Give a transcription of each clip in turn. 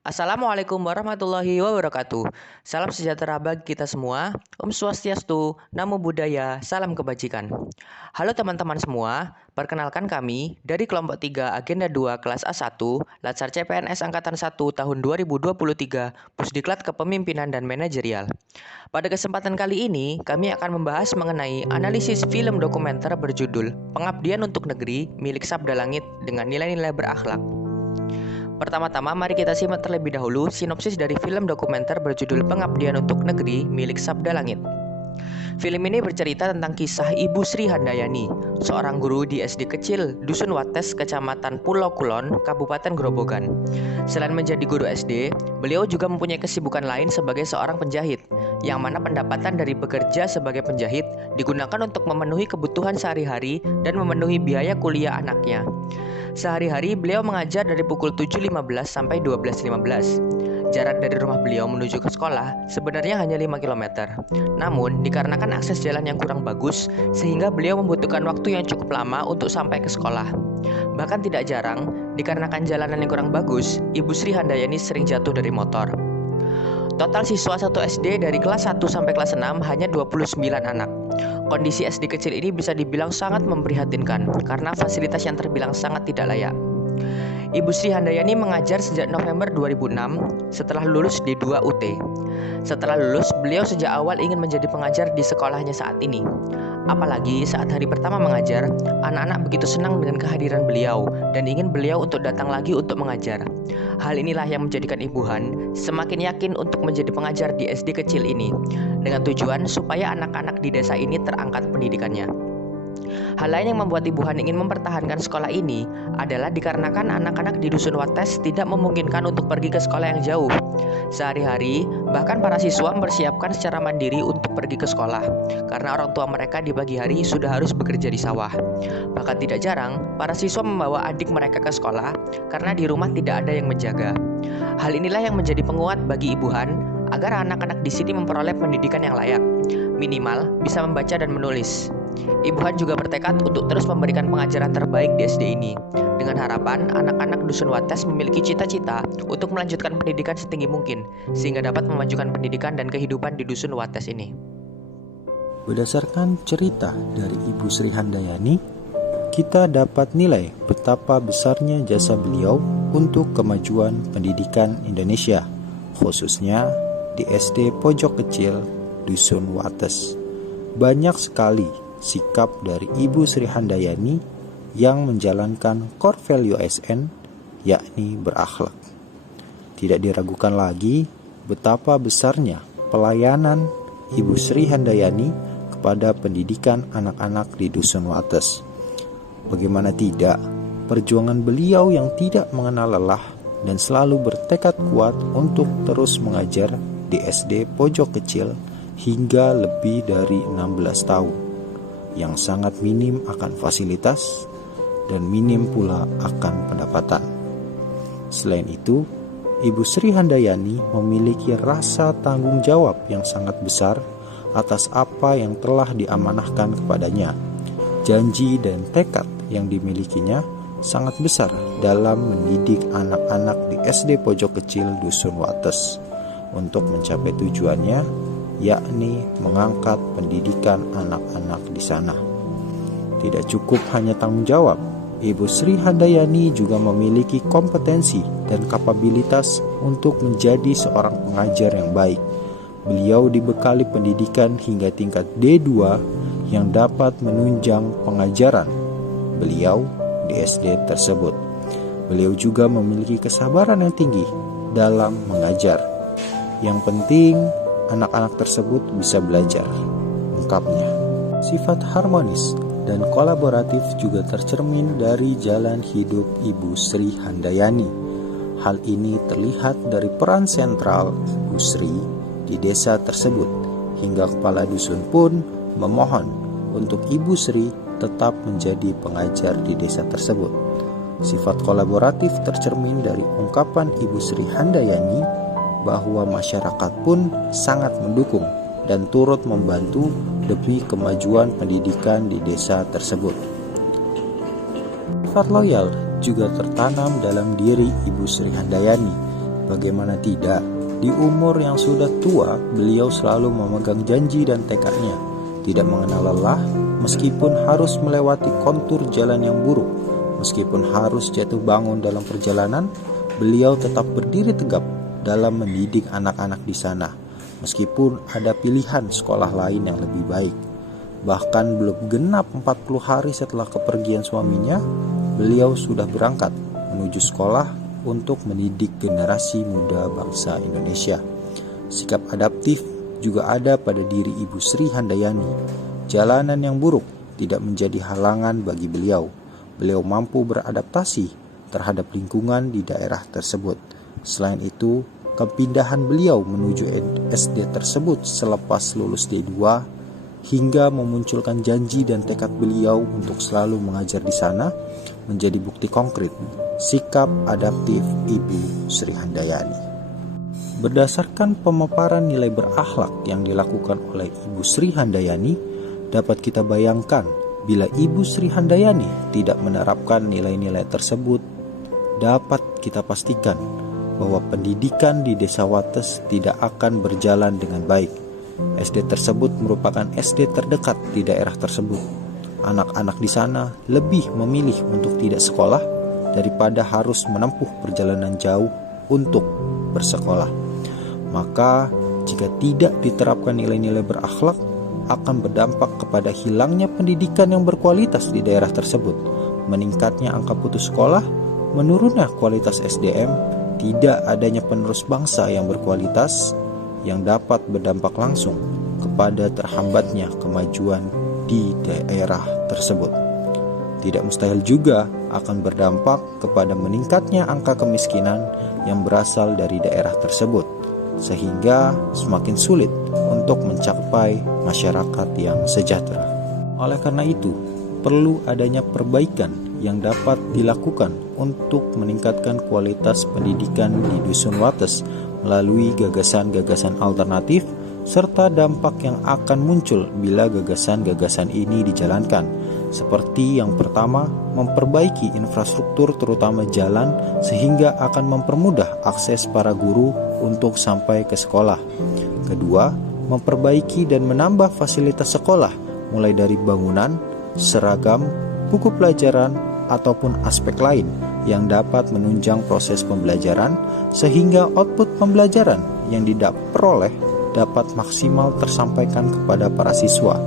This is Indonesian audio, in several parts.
Assalamualaikum warahmatullahi wabarakatuh. Salam sejahtera bagi kita semua. Om Swastiastu, Namo Buddhaya, salam kebajikan. Halo teman-teman semua, perkenalkan kami dari kelompok 3 Agenda 2 kelas A1, Latsar CPNS Angkatan 1 tahun 2023, Pusdiklat Kepemimpinan dan Manajerial. Pada kesempatan kali ini, kami akan membahas mengenai analisis film dokumenter berjudul Pengabdian untuk Negeri milik Sabda Langit dengan nilai-nilai berakhlak. Pertama-tama, mari kita simak terlebih dahulu sinopsis dari film dokumenter berjudul Pengabdian untuk Negeri milik Sabda Langit. Film ini bercerita tentang kisah Ibu Sri Handayani, seorang guru di SD kecil Dusun Wates, Kecamatan Pulau Kulon, Kabupaten Grobogan. Selain menjadi guru SD, beliau juga mempunyai kesibukan lain sebagai seorang penjahit, yang mana pendapatan dari bekerja sebagai penjahit digunakan untuk memenuhi kebutuhan sehari-hari dan memenuhi biaya kuliah anaknya. Sehari-hari beliau mengajar dari pukul 7.15 sampai 12.15. Jarak dari rumah beliau menuju ke sekolah sebenarnya hanya 5 km. Namun, dikarenakan akses jalan yang kurang bagus, sehingga beliau membutuhkan waktu yang cukup lama untuk sampai ke sekolah. Bahkan tidak jarang, dikarenakan jalanan yang kurang bagus, Ibu Sri Handayani sering jatuh dari motor. Total siswa 1 SD dari kelas 1 sampai kelas 6 hanya 29 anak. Kondisi SD kecil ini bisa dibilang sangat memprihatinkan karena fasilitas yang terbilang sangat tidak layak. Ibu Sri Handayani mengajar sejak November 2006 setelah lulus di 2 UT. Setelah lulus, beliau sejak awal ingin menjadi pengajar di sekolahnya saat ini. Apalagi saat hari pertama mengajar, anak-anak begitu senang dengan kehadiran beliau dan ingin beliau untuk datang lagi untuk mengajar. Hal inilah yang menjadikan Ibu Han semakin yakin untuk menjadi pengajar di SD kecil ini, dengan tujuan supaya anak-anak di desa ini terangkat pendidikannya. Hal lain yang membuat Ibu Han ingin mempertahankan sekolah ini adalah dikarenakan anak-anak di Dusun Wates tidak memungkinkan untuk pergi ke sekolah yang jauh. Sehari-hari, bahkan para siswa mempersiapkan secara mandiri untuk pergi ke sekolah, karena orang tua mereka di pagi hari sudah harus bekerja di sawah. Bahkan tidak jarang, para siswa membawa adik mereka ke sekolah, karena di rumah tidak ada yang menjaga. Hal inilah yang menjadi penguat bagi Ibu Han, agar anak-anak di sini memperoleh pendidikan yang layak, minimal bisa membaca dan menulis. Ibu Han juga bertekad untuk terus memberikan pengajaran terbaik di SD ini, dengan harapan anak-anak Dusun Wates memiliki cita-cita untuk melanjutkan pendidikan setinggi mungkin, sehingga dapat memajukan pendidikan dan kehidupan di Dusun Wates ini. Berdasarkan cerita dari Ibu Sri Handayani, kita dapat nilai betapa besarnya jasa beliau untuk kemajuan pendidikan Indonesia, khususnya di SD Pojok Kecil Dusun Wates. Banyak sekali sikap dari Ibu Sri Handayani yang menjalankan core value ASN, yakni berakhlak. Tidak diragukan lagi betapa besarnya pelayanan Ibu Sri Handayani kepada pendidikan anak-anak di Dusun Wates. Bagaimana tidak, perjuangan beliau yang tidak mengenal lelah dan selalu bertekad kuat untuk terus mengajar di SD Pojok Kecil hingga lebih dari 16 tahun, yang sangat minim akan fasilitas dan minim pula akan pendapatan. Selain itu, Ibu Sri Handayani memiliki rasa tanggung jawab yang sangat besar atas apa yang telah diamanahkan kepadanya. Janji dan tekad yang dimilikinya sangat besar dalam mendidik anak-anak di SD Pojok Kecil Dusun Wates untuk mencapai tujuannya, yakni mengangkat pendidikan anak-anak di sana. Tidak cukup hanya tanggung jawab, Ibu Sri Handayani juga memiliki kompetensi dan kapabilitas untuk menjadi seorang pengajar yang baik. Beliau dibekali pendidikan hingga tingkat D2 yang dapat menunjang pengajaran beliau di SD tersebut. Beliau juga memiliki kesabaran yang tinggi dalam mengajar. Yang penting, anak-anak tersebut bisa belajar, ungkapnya. Sifat harmonis dan kolaboratif juga tercermin dari jalan hidup Ibu Sri Handayani. Hal ini terlihat dari peran sentral Ibu Sri di desa tersebut, hingga kepala dusun pun memohon untuk Ibu Sri tetap menjadi pengajar di desa tersebut. Sifat kolaboratif tercermin dari ungkapan Ibu Sri Handayani bahwa masyarakat pun sangat mendukung dan turut membantu demi kemajuan pendidikan di desa tersebut. Sifat loyal juga tertanam dalam diri Ibu Sri Handayani. Bagaimana tidak, di umur yang sudah tua, beliau selalu memegang janji dan tekadnya, tidak mengenal lelah, meskipun harus melewati kontur jalan yang buruk, meskipun harus jatuh bangun dalam perjalanan, beliau tetap berdiri tegap dalam mendidik anak-anak di sana, meskipun ada pilihan sekolah lain yang lebih baik. Bahkan belum genap 40 hari setelah kepergian suaminya, beliau sudah berangkat menuju sekolah untuk mendidik generasi muda bangsa Indonesia. Sikap adaptif juga ada pada diri Ibu Sri Handayani. Jalanan yang buruk tidak menjadi halangan bagi beliau. Beliau mampu beradaptasi terhadap lingkungan di daerah tersebut. Selain itu, kepindahan beliau menuju SD tersebut selepas lulus D2 hingga memunculkan janji dan tekad beliau untuk selalu mengajar di sana menjadi bukti konkret sikap adaptif Ibu Sri Handayani. Berdasarkan pemaparan nilai berakhlak yang dilakukan oleh Ibu Sri Handayani, dapat kita bayangkan bila Ibu Sri Handayani tidak menerapkan nilai-nilai tersebut, dapat kita pastikan bahwa pendidikan di Desa Wates tidak akan berjalan dengan baik. SD tersebut merupakan SD terdekat di daerah tersebut. Anak-anak di sana lebih memilih untuk tidak sekolah daripada harus menempuh perjalanan jauh untuk bersekolah. Maka, jika tidak diterapkan nilai-nilai berakhlak, akan berdampak kepada hilangnya pendidikan yang berkualitas di daerah tersebut, meningkatnya angka putus sekolah, menurunnya kualitas SDM, tidak adanya penerus bangsa yang berkualitas, yang dapat berdampak langsung kepada terhambatnya kemajuan di daerah tersebut. Tidak mustahil juga akan berdampak kepada meningkatnya angka kemiskinan yang berasal dari daerah tersebut, sehingga semakin sulit untuk mencapai masyarakat yang sejahtera. Oleh karena itu, perlu adanya perbaikan yang dapat dilakukan untuk meningkatkan kualitas pendidikan di Dusun Wates melalui gagasan-gagasan alternatif serta dampak yang akan muncul bila gagasan-gagasan ini dijalankan. Seperti yang pertama, memperbaiki infrastruktur terutama jalan sehingga akan mempermudah akses para guru untuk sampai ke sekolah. Kedua, memperbaiki dan menambah fasilitas sekolah mulai dari bangunan, seragam, buku pelajaran, ataupun aspek lain yang dapat menunjang proses pembelajaran sehingga output pembelajaran yang diperoleh dapat maksimal tersampaikan kepada para siswa.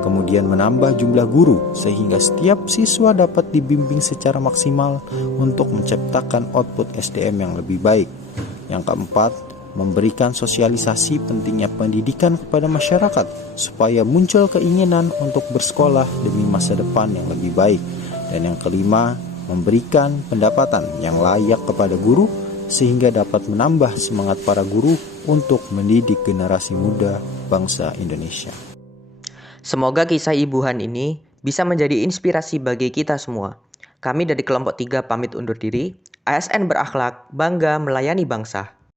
Kemudian menambah jumlah guru sehingga setiap siswa dapat dibimbing secara maksimal untuk menciptakan output SDM yang lebih baik. Yang keempat, memberikan sosialisasi pentingnya pendidikan kepada masyarakat supaya muncul keinginan untuk bersekolah demi masa depan yang lebih baik. Dan yang kelima, memberikan pendapatan yang layak kepada guru sehingga dapat menambah semangat para guru untuk mendidik generasi muda bangsa Indonesia. Semoga kisah Ibu Han ini bisa menjadi inspirasi bagi kita semua. Kami dari kelompok 3 pamit undur diri. ASN berakhlak, bangga melayani bangsa.